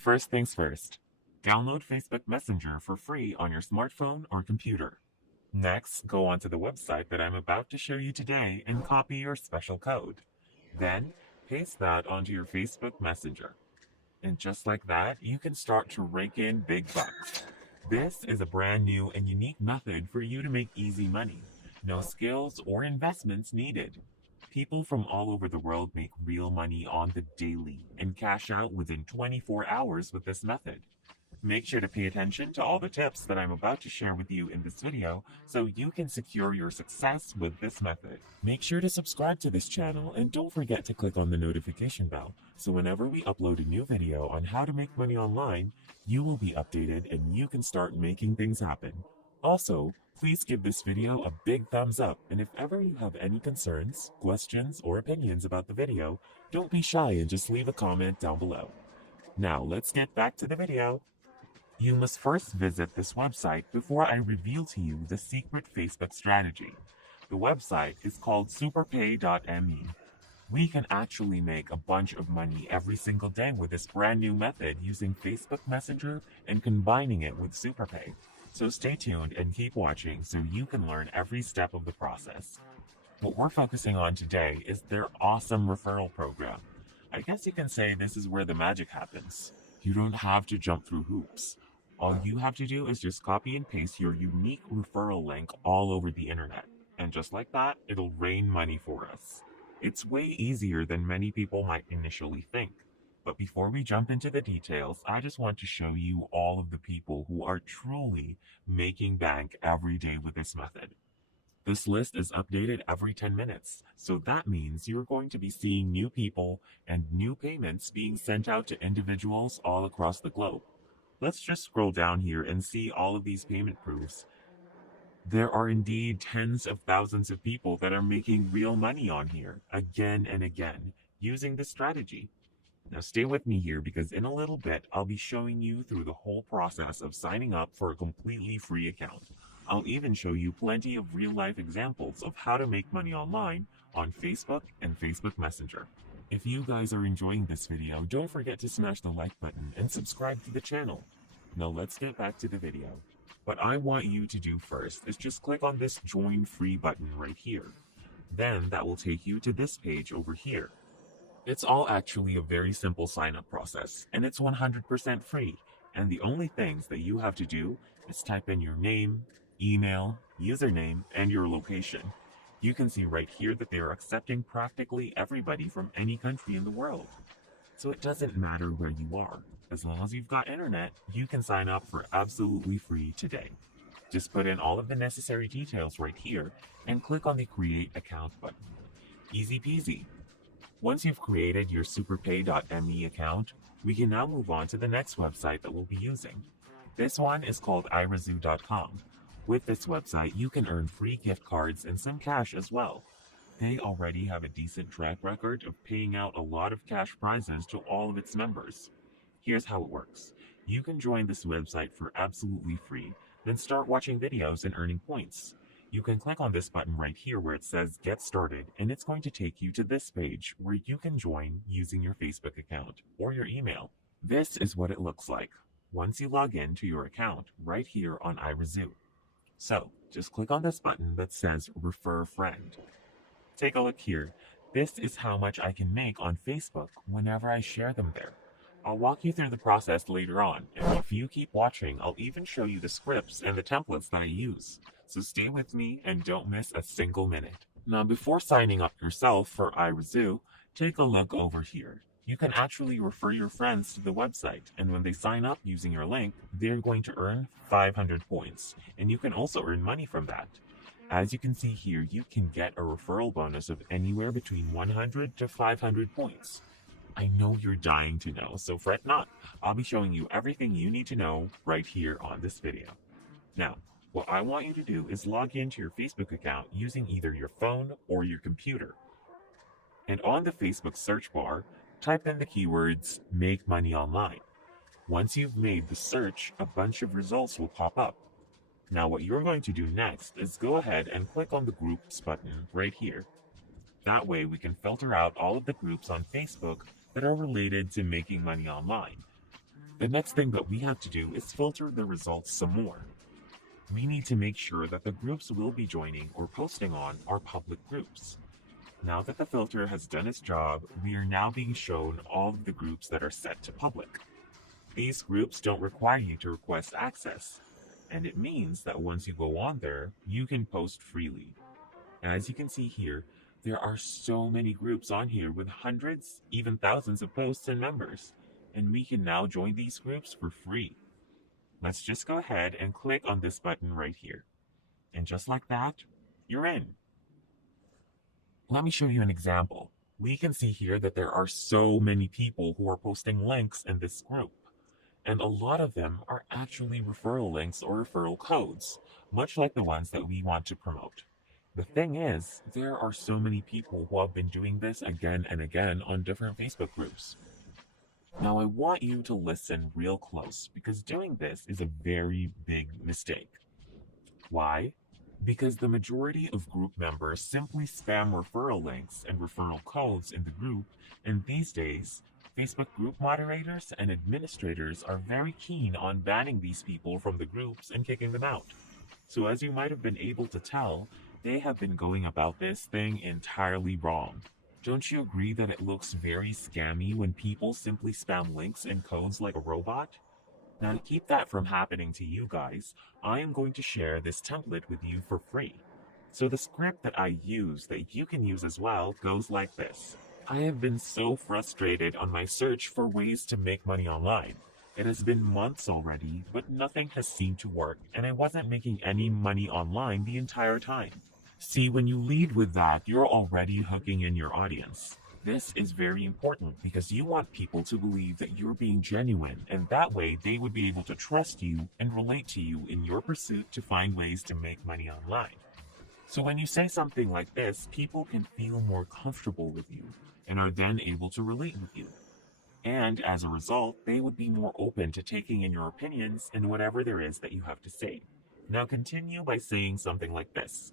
First things first, download Facebook Messenger for free on your smartphone or computer. Next, go onto the website that I'm about to show you today and copy your special code. Then, paste that onto your Facebook Messenger. And just like that, you can start to rake in big bucks. This is a brand new and unique method for you to make easy money. No skills or investments needed. People from all over the world make real money on the daily and cash out within 24 hours with this method. Make sure to pay attention to all the tips that I'm about to share with you in this video so you can secure your success with this method. Make sure to subscribe to this channel and don't forget to click on the notification bell so whenever we upload a new video on how to make money online, you will be updated and you can start making things happen. Also, please give this video a big thumbs up, and if ever you have any concerns, questions, or opinions about the video, don't be shy and just leave a comment down below. Now let's get back to the video. You must first visit this website before I reveal to you the secret Facebook strategy. The website is called superpay.me. We can actually make a bunch of money every single day with this brand new method using Facebook Messenger and combining it with SuperPay. So stay tuned and keep watching so you can learn every step of the process. What we're focusing on today is their awesome referral program. I guess you can say this is where the magic happens. You don't have to jump through hoops. All you have to do is just copy and paste your unique referral link all over the internet. And just like that, it'll rain money for us. It's way easier than many people might initially think. But before we jump into the details, I just want to show you all of the people who are truly making bank every day with this method. This list is updated every 10 minutes, so that means you're going to be seeing new people and new payments being sent out to individuals all across the globe. Let's just scroll down here and see all of these payment proofs. There are indeed tens of thousands of people that are making real money on here, again and again, using this strategy. Now stay with me here because in a little bit, I'll be showing you through the whole process of signing up for a completely free account. I'll even show you plenty of real-life examples of how to make money online on Facebook and Facebook Messenger. If you guys are enjoying this video, don't forget to smash the like button and subscribe to the channel. Now let's get back to the video. What I want you to do first is just click on this Join Free button right here. Then that will take you to this page over here. It's all actually a very simple sign-up process, and it's 100% free. And the only things that you have to do is type in your name, email, username, and your location. You can see right here that they are accepting practically everybody from any country in the world. So it doesn't matter where you are. As long as you've got internet, you can sign up for absolutely free today. Just put in all of the necessary details right here and click on the Create Account button. Easy peasy. Once you've created your superpay.me account, we can now move on to the next website that we'll be using. This one is called irazoo.com. With this website, you can earn free gift cards and some cash as well. They already have a decent track record of paying out a lot of cash prizes to all of its members. Here's how it works. You can join this website for absolutely free, then start watching videos and earning points. You can click on this button right here where it says Get Started, and it's going to take you to this page where you can join using your Facebook account or your email. This is what it looks like once you log in to your account right here on irazoo. So, just click on this button that says Refer Friend. Take a look here. This is how much I can make on Facebook whenever I share them there. I'll walk you through the process later on, and if you keep watching, I'll even show you the scripts and the templates that I use. So stay with me and don't miss a single minute. Now before signing up yourself for irazoo, take a look over here. You can actually refer your friends to the website, and when they sign up using your link, they're going to earn 500 points, and you can also earn money from that. As you can see here, you can get a referral bonus of anywhere between 100 to 500 points. I know you're dying to know, so fret not. I'll be showing you everything you need to know right here on this video. Now, what I want you to do is log into your Facebook account using either your phone or your computer. And on the Facebook search bar, type in the keywords Make Money Online. Once you've made the search, a bunch of results will pop up. Now what you're going to do next is go ahead and click on the Groups button right here. That way we can filter out all of the groups on Facebook that are related to making money online. The next thing that we have to do is filter the results some more. We need to make sure that the groups we'll be joining or posting on are public groups. Now that the filter has done its job, we are now being shown all of the groups that are set to public. These groups don't require you to request access, and it means that once you go on there, you can post freely. As you can see here, there are so many groups on here with hundreds, even thousands of posts and members, and we can now join these groups for free. Let's just go ahead and click on this button right here. And just like that, you're in. Let me show you an example. We can see here that there are so many people who are posting links in this group. And a lot of them are actually referral links or referral codes, much like the ones that we want to promote. The thing is, there are so many people who have been doing this again and again on different Facebook groups. Now I want you to listen real close because doing this is a very big mistake. Why? Because the majority of group members simply spam referral links and referral codes in the group, and these days, Facebook group moderators and administrators are very keen on banning these people from the groups and kicking them out. So as you might have been able to tell, they have been going about this thing entirely wrong. Don't you agree that it looks very scammy when people simply spam links and codes like a robot? Now to keep that from happening to you guys, I am going to share this template with you for free. So the script that I use that you can use as well goes like this. I have been so frustrated on my search for ways to make money online. It has been months already, but nothing has seemed to work, and I wasn't making any money online the entire time. See, when you lead with that, you're already hooking in your audience. This is very important because you want people to believe that you're being genuine, and that way they would be able to trust you and relate to you in your pursuit to find ways to make money online. So when you say something like this, people can feel more comfortable with you and are then able to relate with you. And as a result, they would be more open to taking in your opinions and whatever there is that you have to say. Now continue by saying something like this.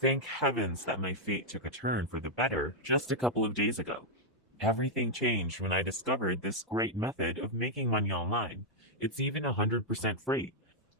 Thank heavens that my fate took a turn for the better just a couple of days ago. Everything changed when I discovered this great method of making money online. It's even 100% free.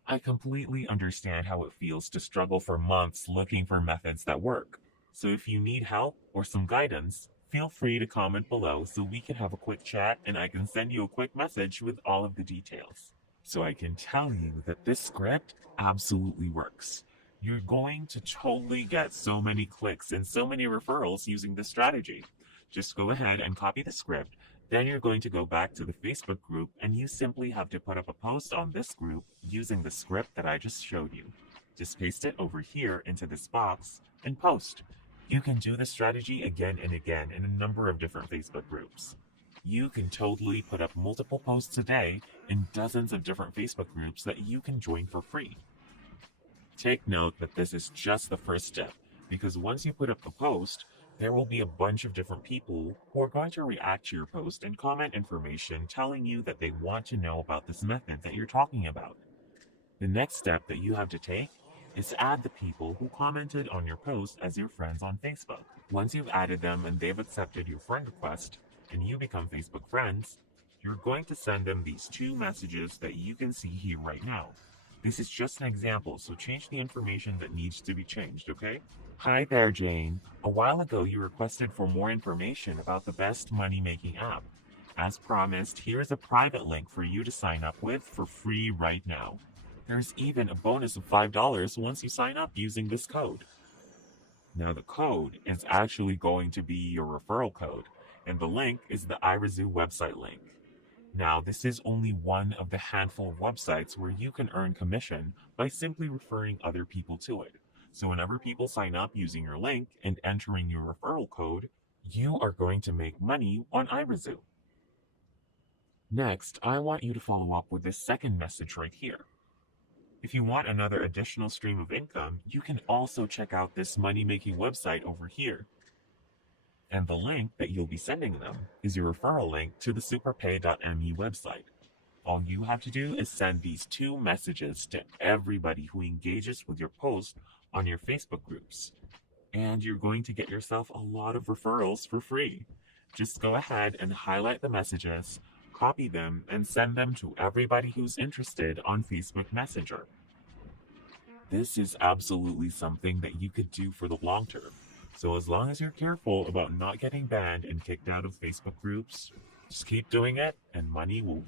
I completely understand how it feels to struggle for months looking for methods that work. So if you need help or some guidance, feel free to comment below so we can have a quick chat and I can send you a quick message with all of the details. So I can tell you that this script absolutely works. You're going to totally get so many clicks and so many referrals using this strategy. Just go ahead and copy the script. Then you're going to go back to the Facebook group and you simply have to put up a post on this group using the script that I just showed you. Just paste it over here into this box and post. You can do this strategy again and again in a number of different Facebook groups. You can totally put up multiple posts a day in dozens of different Facebook groups that you can join for free. Take note that this is just the first step, because once you put up the post, there will be a bunch of different people who are going to react to your post and comment information telling you that they want to know about this method that you're talking about. The next step that you have to take is to add the people who commented on your post as your friends on Facebook. Once you've added them and they've accepted your friend request and you become Facebook friends, you're going to send them these two messages that you can see here right now. This is just an example, so change the information that needs to be changed, okay? Hi there, Jane. A while ago, you requested for more information about the best money-making app. As promised, here's a private link for you to sign up with for free right now. There's even a bonus of $5 once you sign up using this code. Now, the code is actually going to be your referral code, and the link is the iRazoo website link. Now, this is only one of the handful of websites where you can earn commission by simply referring other people to it. So whenever people sign up using your link and entering your referral code, you are going to make money on iRazoo. Next, I want you to follow up with this second message right here. If you want another additional stream of income, you can also check out this money-making website over here. And the link that you'll be sending them is your referral link to the superpay.me website. All you have to do is send these two messages to everybody who engages with your post on your Facebook groups. And you're going to get yourself a lot of referrals for free. Just go ahead and highlight the messages, copy them, and send them to everybody who's interested on Facebook Messenger. This is absolutely something that you could do for the long term. So as long as you're careful about not getting banned and kicked out of Facebook groups, just keep doing it and money will